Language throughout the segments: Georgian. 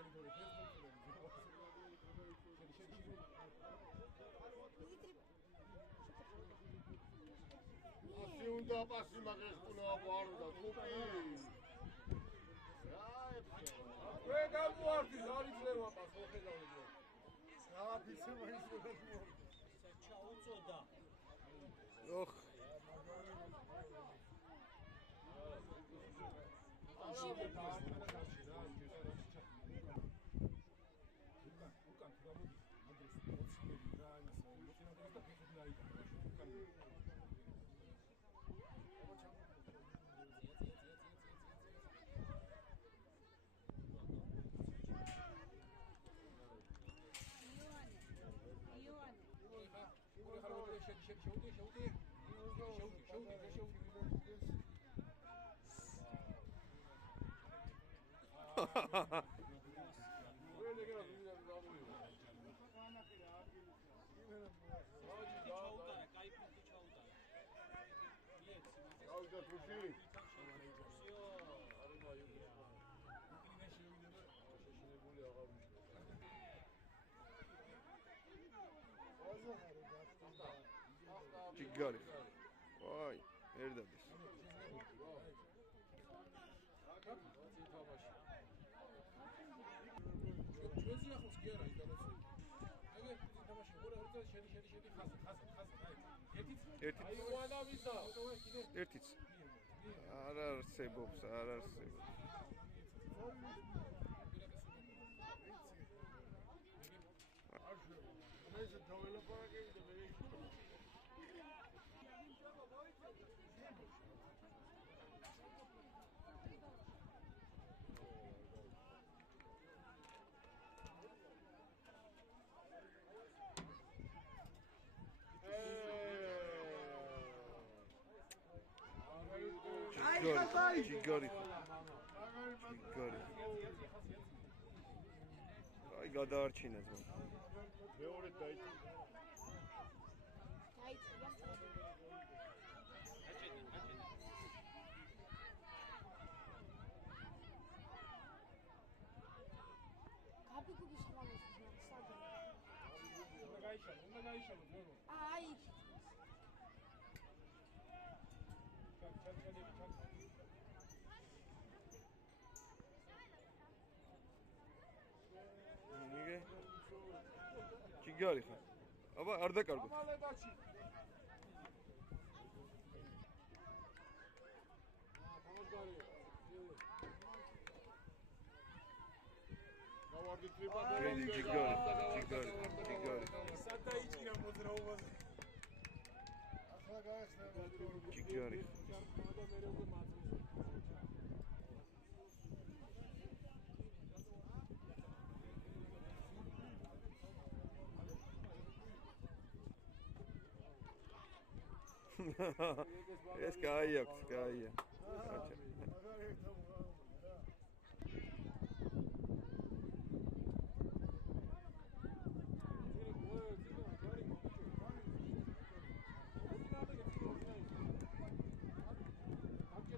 Asi უნდა პასი მაგას ყუნა ყარო და თუკი. Ვე გამოარდის არის წევა პას მოხედავდი. Საფიცე მოიწოდა. ჩაუწოდა. ოხ. Ჭიგარი. ვაი, ერთადეს. ჩვენზე ახლოს კი არა ინტერნეტი. ეგ თამაში გორა ერთად შედი ხაზი. ერთიც. აი უანავისა. ერთიც. არ არსებობს. ეს დაველაპარაკები და მე ჭიგარი. აი გადაარჩინა ძმა. მეორე დაიჭირა. გაბიგუდი შევამოს სადა. უნდა გაიშალო, ძმო. აი. ნიგე. ჭიგარი ხარ. აბა არ დაკარგოთ. ამალებაში. გამოდარი. გავარდი ტრიპა. ჭიგარი. სად დაიჭირა მოძრაობაზე. ახლა გაეხსნა ჭიგარი. ეს კაი აქვს, კაია. აჩა.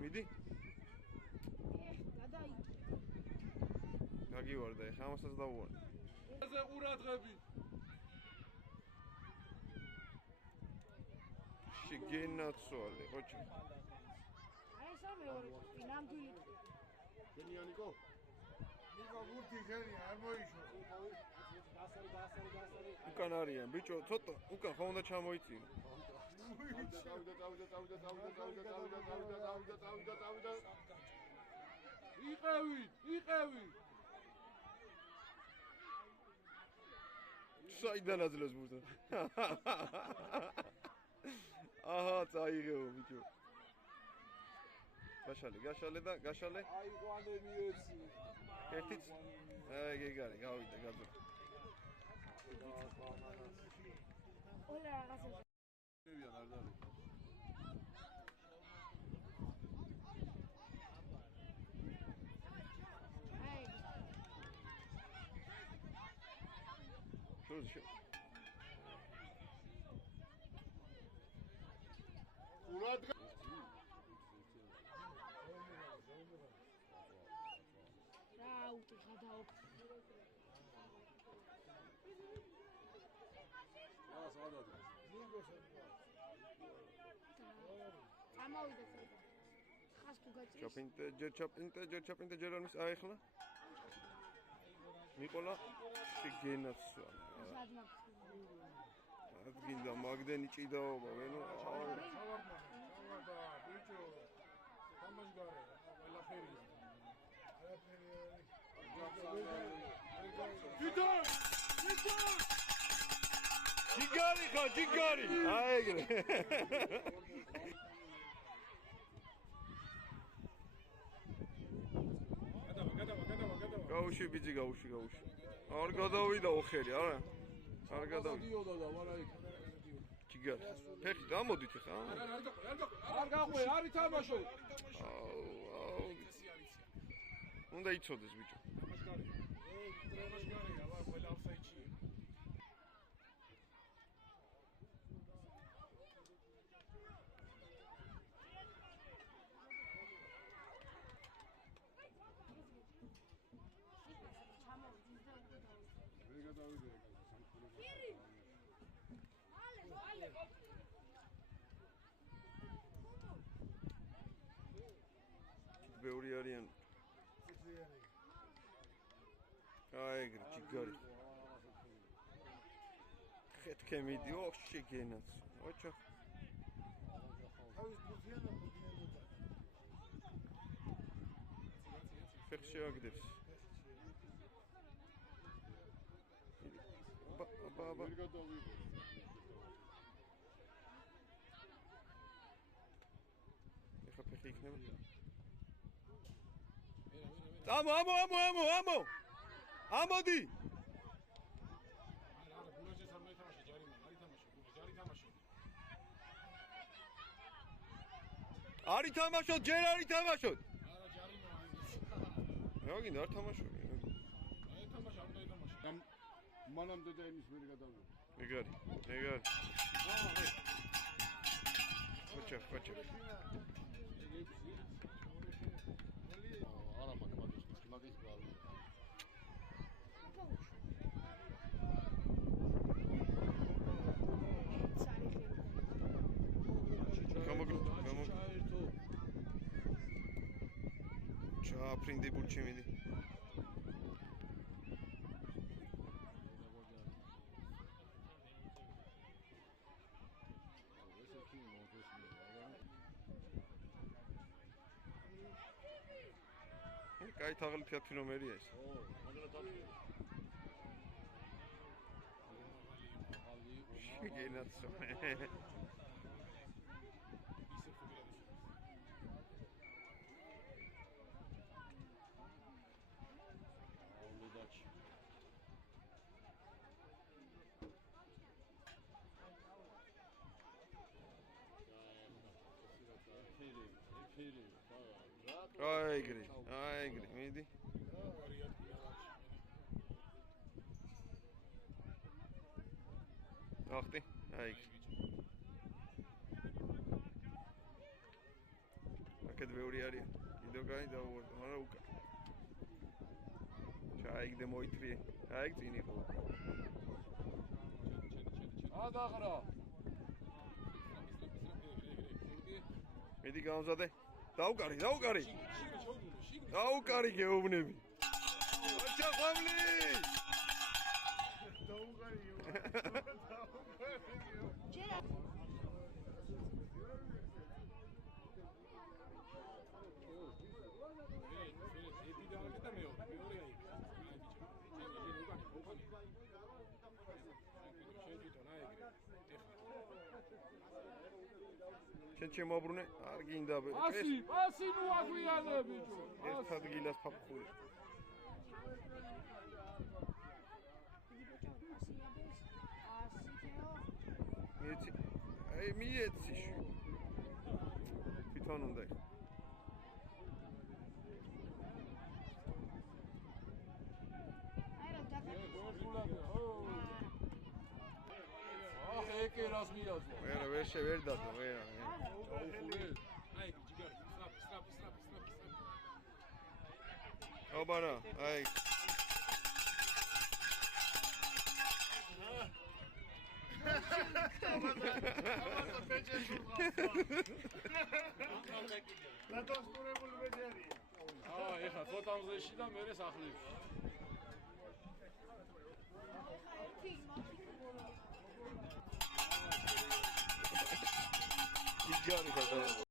მიდი? გადაი. გაგივარდა, ეხლა ამასაც დავუვარ. ზე ყურადღები. შიგენაცვალე, ხოჭი. აი სამეორე, ნამდვილი. გენიანიკო? ნიკო მურთი გენია, არ მოიშო. უკან არიან, ბიჭო, ცოტა, უკან ხომ უნდა ჩამოიწიო. იყევით. საიდან აძლევს ბურთს? აჰა, წაიღეო ბიჭო. გაშალე და გაშალე. აიყვანები ეცი. ერთიც. აი, გეგარი, გავიდა, გაძო. ყველა რაღაცა. მევიან არ დარი. აი, შუში. ურად რა აუტი გადაო. ამოვიდა წება. ხას თუ გაწევს. ჩაპინტე ჯერ არ მის აიხლა. მიყოლა შეგენაცვა. სადმა. ადგინდა მაგდენი ჭიდაობა ვენო. ჩავარდა ბიჭო თამაში გარე ყველაფერი ჯიგარი ხა ჯიგარი აი ეგრე გადავა გაუში ბიჭი გაუში არ გადავიდა ოხერი არა არ გადავიდა დიოდა და მარა იქ. ჯიგარი ფეხი დამოდით ხა არ გაყვე, არ ითამაშო. აუ უნდა იცოდეს ბიჭო ვერ გადავიდე ეგ. ბევრი არიან აი ეგრე ჯიგარი ხეთქე მიდი ოხ შეგენაც ოჩა ფეხ შეაგდებს აბა ვერ გადავიდე. ეხა ფეხი იქნება ამო ამოდი არ ითამაშოთ ჯერ არ ითამაშოთ რა გინდა არ თამაშობ მანამდე და იმის ვერ გადავიდე. ეგარი ხოჩა არა მაგის გალ. ჩაფრინდი ბურჩი მიდი კაი თაღლი თეატრი რომერია ეს შეგენაცო აი ეგრე მიდი ახტი აი აქეთ ბევრი არის კიდევ კაი დაუვარდა მაგრამ უკან ჩაიგდე მოითრიე აი წინ იყო ადაღრა მიდი გამზადე დაუკარი დაუკარი გეუბნები ოჩა ყვამლი ჯერა ედიდალაკი და მეორე აი შენ შემოაბრუნე არ გინდა პასი ნუ აგვიანე ბიჭო. ერთ ადგილას ფაფხული მიეცი აი მიეცი თვითონ უნდა ეკერას მიაძო. ვერ დადო ვერა აუხულე. აი ჯიგარი სტრაპი. აბარა აი ეხლა ფოტამზეში და მერე სახლებში. ჯიგარი ხარ